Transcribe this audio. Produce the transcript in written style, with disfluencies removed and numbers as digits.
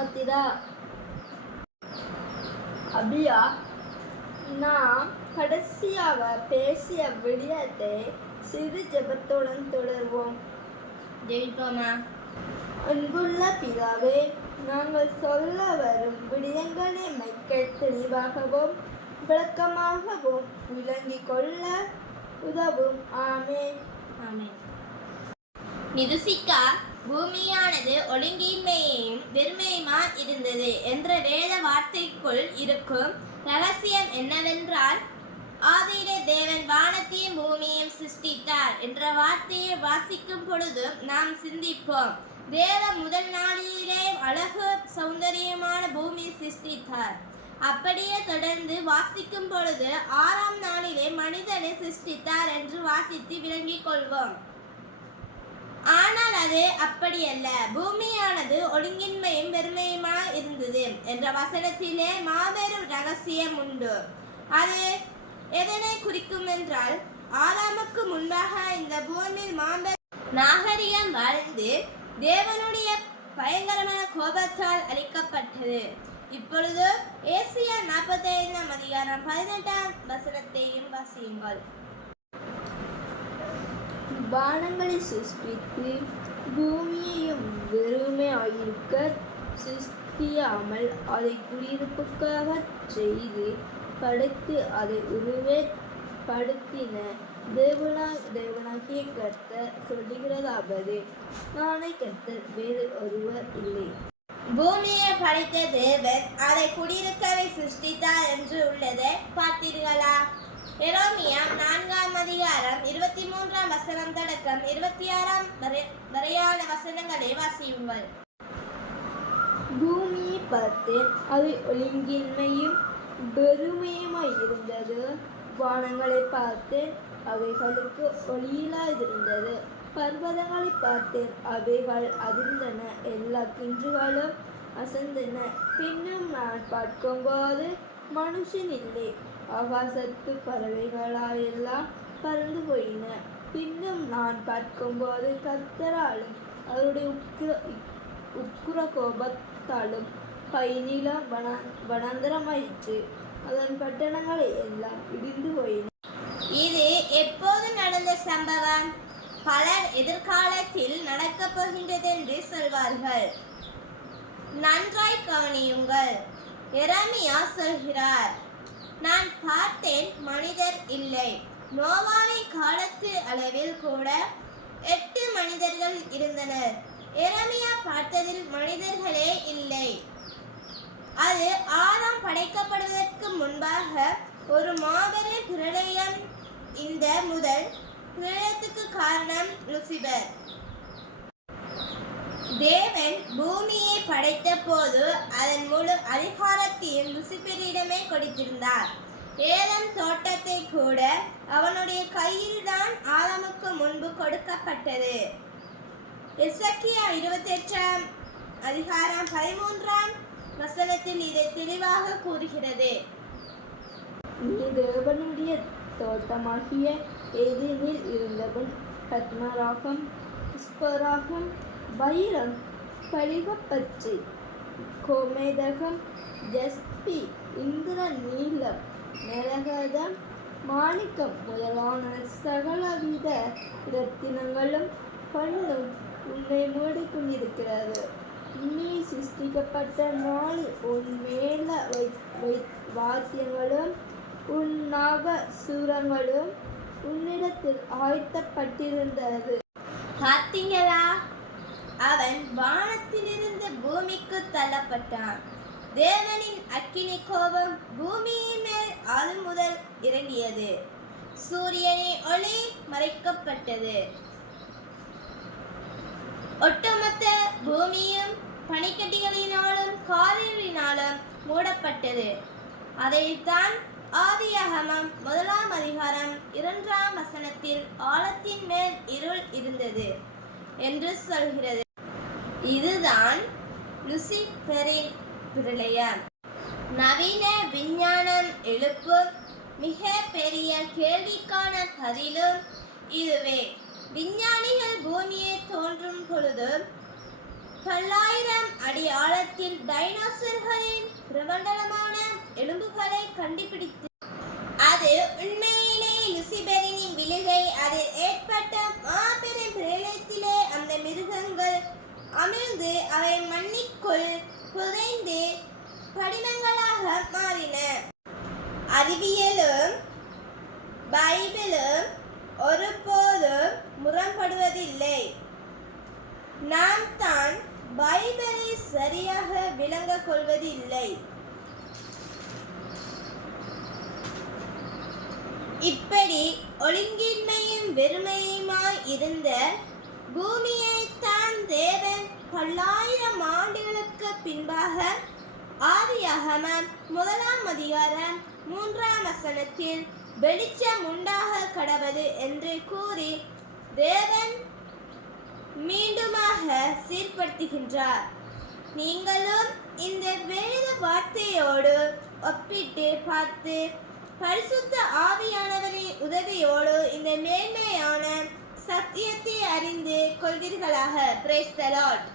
யாத்திரா. அபியா, நாம் கடைசியாக பேசிய விடயத்தை சிறு ஜெபத்துடன் தொடர்வோம். ஜெபிப்போமா. அன்புள்ள பிதாவே, நாங்கள் சொல்ல வரும் விடயங்களை மக்கள் தெளிவாகவும் விளக்கமாகவும் விளங்கிக் கொள்ள உதவும். ஆமென். ஆமென். நிதுசிக்கா, பூமியானது ஒழுங்கின்மையையும் வெறுமையுமா இருந்தது என்ற வேத வார்த்தைக்குள் இருக்கும் ரகசியம் என்னவென்றால், ஆதியிலே தேவன் வானத்தையும் பூமியையும் சிருஷ்டித்தார் என்ற வார்த்தையை வாசிக்கும் பொழுது நாம் சிந்திப்போம். தேவன் முதல் நாளிலே அழகு சௌந்தரியமான பூமியை சிருஷ்டித்தார். அப்படியே தொடர்ந்து வாசிக்கும் பொழுது 6ஆம் நாளிலே மனிதனை சிருஷ்டித்தார் என்று வாசித்து விளங்கிக் கொள்வோம். ஆனால் அது அப்படியல்ல. பூமியானது ஒழுங்கின்மையும் வெறுமையுமாய் இருந்தது என்ற வசனத்திலே மாபெரும் ரகசியம் உண்டு. அது எதனை குறிக்கும் என்றால், ஆதாமுக்கு முன்பாக இந்த பூமியில் மாபெரும் நாகரிகம் வாழ்ந்து தேவனுடைய பயங்கரமான கோபத்தால் அழிக்கப்பட்டது. இப்பொழுது ஏசியா 45ஆம் அதிகாரம் 18ஆம் வசனத்தையும் வாசியுங்கள். வானங்களை சிருஷ்டித்து பூமியையும் வெறுமையாயிருக்க சிருஷ்டியாமல் அதை குடியிருப்புக்காக செய்து படைத்து அதை உருவப்படுத்தின தேவனாகிய கர்த்தர் சொல்லுகிறதாவது, நானே கர்த்தர், வேறு ஒருவர் இல்லை. பூமியை படைத்த தேவன் அதை குடியிருக்கவே சிருஷ்டித்தார் என்று உள்ளதை பார்த்தீர்களா? எரேமியா 4ஆம் அதிகாரம் 23ஆம் வசனம் தொடக்கம் 26ஆம் வரையான வசனங்களை வாசியுங்கள். பூமியை பார்த்தேன், அது ஒழுங்கின்மையும் வெறுமையுமாய் இருந்தது. வானங்களை பார்த்தேன், அவைகளுக்கு ஒளியிலாதிருந்தது. பர்வதங்களை பார்த்தேன், அவைகள் அதிர்ந்தன, எல்லா குன்றுகளும் அசைந்தன. பின்னும் நான் பார்க்கும்போது மனுஷன் இல்லை. ஆகாசத்து பறவைகளாயெல்லாம் பறந்து போயின. பின்னும் நான் பார்க்கும்போது கர்த்தராலும் அவருடைய உக்கிர கோபத்தாலும் பைநிலம் வனாந்தரமாயிற்று. அதன் பட்டணங்களை எல்லாம் இடிந்து போயின. இது எப்போது நடந்த சம்பவம்? பலர் எதிர்காலத்தில் நடக்கப் போகின்றது என்று சொல்வார்கள். நன்றாய் கவனியுங்கள். எரேமியா சொல்கிறார், நான் பார்த்தேன், மனிதர் இல்லை. நோவாவின் காலத்து அளவில் கூட 8 மனிதர்கள் இருந்தனர். எரேமியா பார்த்ததில் மனிதர்களே இல்லை. அது ஆதாம் படைக்கப்படுவதற்கு முன்பாக ஒரு மாபெரும் பிரளயம். இந்த முதல் பிரளயத்துக்கு காரணம் லூசிபர். தேவன் பூமியை படைத்த போது அதன் முழு அதிகாரத்தையும் லூசிபரிடமே கொடுத்திருந்தார். ஏதேன் தோட்டத்தை கூட அவனுடைய கையில் தான் ஆதாமுக்கு முன்பு கொடுக்கப்பட்டது. எசேக்கியா 28ஆம் அதிகாரம் 13ஆம் வசனத்தில் இதை தெளிவாக கூறுகிறது. நீ தேவனுடைய தோட்டமாகிய ஏதேனில் இருந்தவன் பத்மராகம், புஷ்பராகம், வைரம், பளிங்குப்பச்சை, கோமேதகம், ஜஸ்பி, இந்திர நீலம், நரகதம், மாணிக்கம் முதலான சகலவித இரத்தினங்களும் பொன்னும் உன்னை மூடிக்கொண்டிருக்கிறது. நீ சிருஷ்டிக்கப்பட்ட நாளில் உன் மேல வாத்தியங்களும் உன் நாகசூரங்களும் உன்னிடத்தில் ஆயத்தப்பட்டிருந்தது. பார்த்தீங்களா? அவன் வானத்திலிருந்து பூமிக்கு தள்ளப்பட்டான். தேவனின் அக்கினி கோபம் பூமியின் மேல் அது முதல் இறங்கியது. சூரியனின் ஒளி மறைக்கப்பட்டது. ஒட்டுமொத்த பூமியும் பனிக்கட்டிகளினாலும் காரினாலும் மூடப்பட்டது. அதைத்தான் ஆதியாகமம் 1ஆம் அதிகாரம் 2ஆம் வசனத்தில் ஆழத்தின் மேல் இருள் இருந்தது என்று சொல்கிறது. இதுதான் லூசிபரின் பிரளயம். நவீன விஞ்ஞானம் எழுப்பும் மிக பெரிய கேள்விக்கான பதிலும் இதுவே. விஞ்ஞானிகள் பூமியை தோன்றும் பொழுது 9,000 அடி ஆழத்தில் காலத்தில் டைனோசர்களின் பிரபலமான எலும்புகளை கண்டுபிடித்து அது உண்மையிலே லுசிபெரினின் விழுகை. அதில் ஏற்பட்ட மாபெரும் பிரளயத்திலே அந்த மிருகங்கள் அமிழ்ந்து அவை மண்ணிற்குள் புதைந்து படிமங்களாக மாறின. அறிவியலும் பைபிளும் ஒருபோதும் முரண்படுவதில்லை. நாம் தான் பைபிளை சரியாக விளங்கிக் கொள்வதில்லை. இப்படி ஒழுங்கின்மையும் வெறுமையுமாய் இருந்த பூமியைத்தான் தேவன் பல்லாயிரம் ஆண்டுகளுக்கு பின்பாக ஆதியாகமம் 1:3 வெளிச்சம் உண்டாக கடவது என்று கூறி தேவன் மீண்டுமாக சீர்படுத்துகின்றார். நீங்களும் இந்த வேத வார்த்தையோடு ஒப்பிட்டு பார்த்து பரிசுத்த ஆவியானவரின் உதவியோடு இந்த மேன்மையான சத்தியத்தை அறிந்து கொள்வீர்களாக. Praise the Lord.